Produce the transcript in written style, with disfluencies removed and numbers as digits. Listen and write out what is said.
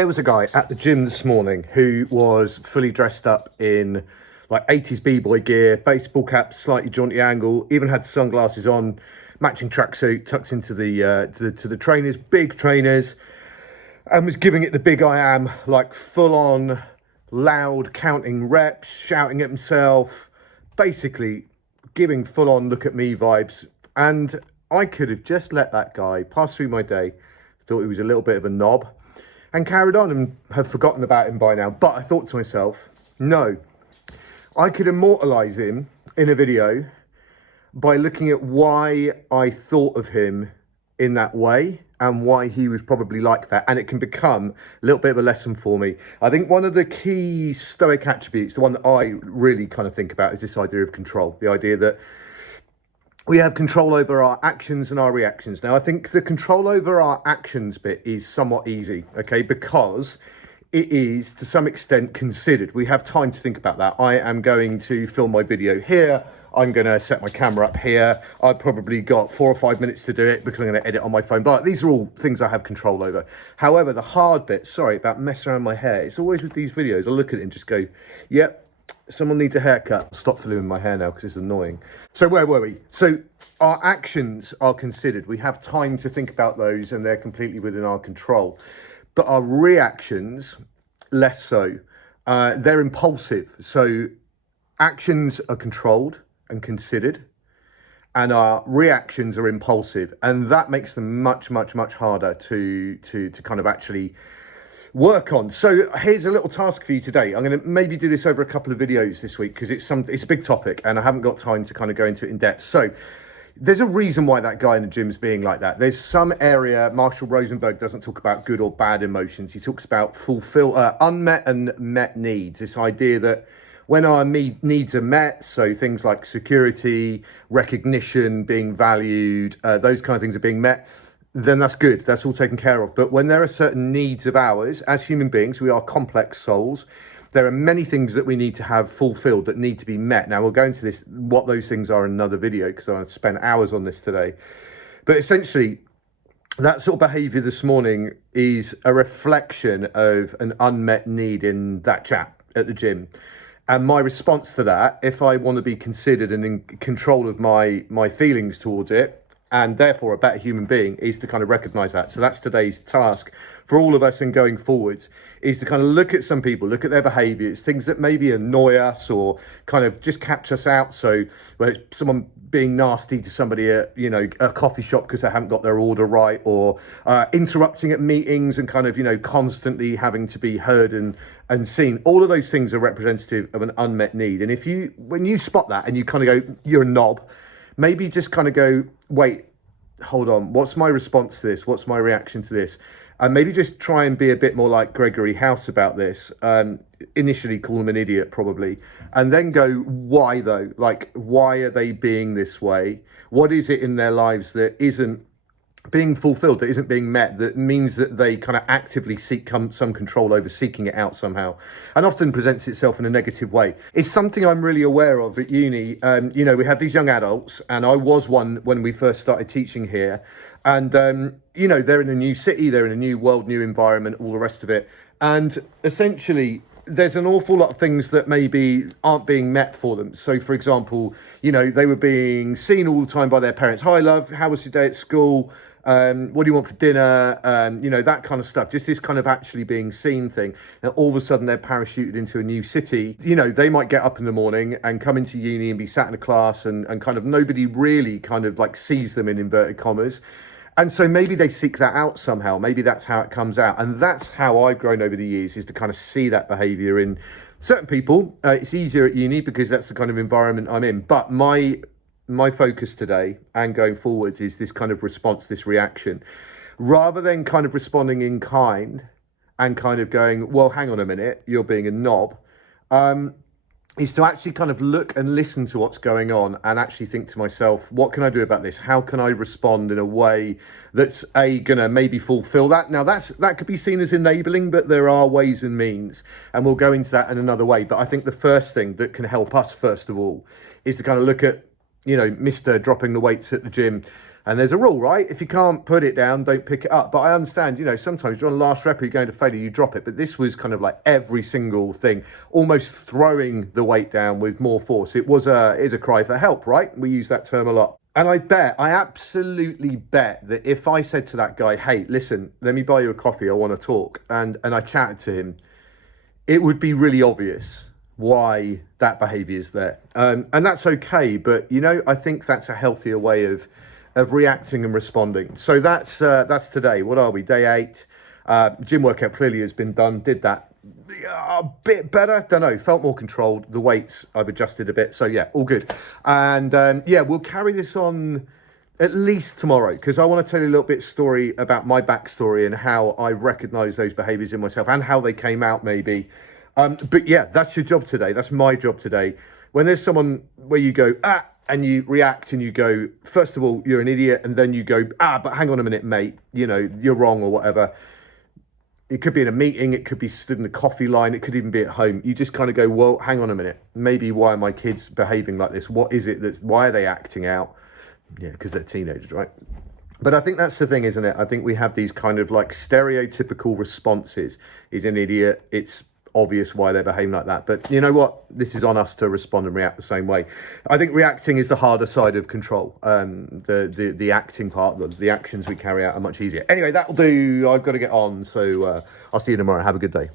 There was a guy at the gym this morning who was fully dressed up in like 80s b-boy gear, baseball cap, slightly jaunty angle, even had sunglasses on, matching tracksuit, tucked into the trainers, big trainers, and was giving it the big I am, like full on, loud, counting reps, shouting at himself, basically giving full on look at me vibes. And I could have just let that guy pass through my day, thought he was a little bit of a knob, and carried on and have forgotten about him by now. But I thought to myself, no, I could immortalize him in a video by looking at why I thought of him in that way and why he was probably like that. And it can become a little bit of a lesson for me. I think one of the key stoic attributes, the one that I really kind of think about, is this idea of control. The idea that we have control over our actions and our reactions. Now, I think the control over our actions bit is somewhat easy, okay, because it is to some extent considered. We have time to think about that. I am going to film my video here. I'm going to set my camera up here. I've probably got 4 or 5 minutes to do it because I'm going to edit on my phone. But these are all things I have control over. However, the hard bit, sorry about messing around my hair. It's always with these videos. I look at it and just go, yep, someone needs a haircut. I'll stop filming my hair now because it's annoying. So where were we? So our actions are considered. We have time to think about those and they're completely within our control. But our reactions, less so. They're impulsive. So actions are controlled and considered, and our reactions are impulsive. And that makes them much, much, much harder to kind of actually work on. So here's a little task for you today. I'm going to maybe do this over a couple of videos this week because it's a big topic and I haven't got time to kind of go into it in depth. So there's a reason why that guy in the gym is being like that. There's some area Marshall Rosenberg doesn't talk about good or bad emotions. He talks about unmet and met needs. This idea that when our needs are met, so things like security, recognition, being valued, those kind of things are being met, then that's good. That's all taken care of. But when there are certain needs of ours, as human beings, we are complex souls. There are many things that we need to have fulfilled that need to be met. Now, we'll go into this, what those things are in another video, because I spent hours on this today. But essentially, that sort of behavior this morning is a reflection of an unmet need in that chap at the gym. And my response to that, if I want to be considered and in control of my feelings towards it, and therefore a better human being, is to kind of recognize that. So that's today's task for all of us and going forwards, is to kind of look at some people, look at their behaviors, things that maybe annoy us or kind of just catch us out. So whether it's someone being nasty to somebody at, a coffee shop because they haven't got their order right, or interrupting at meetings and kind of, constantly having to be heard and seen. All of those things are representative of an unmet need. And when you spot that and you kind of go, you're a knob, maybe just kind of go, wait, hold on, what's my response to this? What's my reaction to this? And maybe just try and be a bit more like Gregory House about this. Initially call them an idiot, probably. And then go, why though? Like, why are they being this way? What is it in their lives that isn't being fulfilled, that isn't being met, that means that they kind of actively seek some control over seeking it out somehow, and often presents itself in a negative way? It's something I'm really aware of at uni. We have these young adults, and I was one when we first started teaching here, and they're in a new city, they're in a new world, new environment, all the rest of it, and essentially there's an awful lot of things that maybe aren't being met for them. So for example, they were being seen all the time by their parents. Hi love, how was your day at school? What do you want for dinner? That kind of stuff. Just this kind of actually being seen thing. Now, all of a sudden, they're parachuted into a new city. They might get up in the morning and come into uni and be sat in a class and kind of nobody really kind of like sees them in inverted commas. And so maybe they seek that out somehow. Maybe that's how it comes out. And that's how I've grown over the years, is to kind of see that behavior in certain people. It's easier at uni because that's the kind of environment I'm in. But my focus today and going forwards is this kind of response, this reaction, rather than kind of responding in kind and kind of going, well, hang on a minute, you're being a knob, is to actually kind of look and listen to what's going on and actually think to myself, what can I do about this? How can I respond in a way that's gonna maybe fulfill that? Now that could be seen as enabling, but there are ways and means, and we'll go into that in another way. But I think the first thing that can help us, first of all, is to kind of look at Mr. dropping the weights at the gym, And there's a rule, right? If you can't put it down, don't pick it up. But I understand, you know, sometimes you're on the last rep, you're going to failure, you drop it. But this was kind of like every single thing, almost throwing the weight down with more force. It is a cry for help, right? We use that term a lot. And I absolutely bet that if I said to that guy, hey, listen, let me buy you a coffee, I want to talk, and I chatted to him, it would be really obvious why that behavior is there. And that's okay. But, you know, I think that's a healthier way of reacting and responding. So that's today. What are we? Day 8. Gym workout clearly has been done. Did that a bit better. Don't know. Felt more controlled. The weights I've adjusted a bit. So yeah, all good. And yeah, we'll carry this on at least tomorrow, because I want to tell you a little bit story about my backstory and how I recognize those behaviors in myself and how they came out maybe. But yeah, that's your job today. That's my job today. When there's someone where you go, and you react and you go, first of all, you're an idiot. And then you go, but hang on a minute, mate, you know, you're wrong or whatever. It could be in a meeting. It could be stood in the coffee line. It could even be at home. You just kind of go, well, hang on a minute. Maybe why are my kids behaving like this? What is it why are they acting out? Yeah, because they're teenagers, right? But I think that's the thing, isn't it? I think we have these kind of like stereotypical responses. He's an idiot. It's obvious why they're behaving like that. But you know what? This is on us to respond and react the same way. I think reacting is the harder side of control. The acting part, the actions we carry out are much easier. Anyway, that'll do. I've got to get on. So I'll see you tomorrow. Have a good day.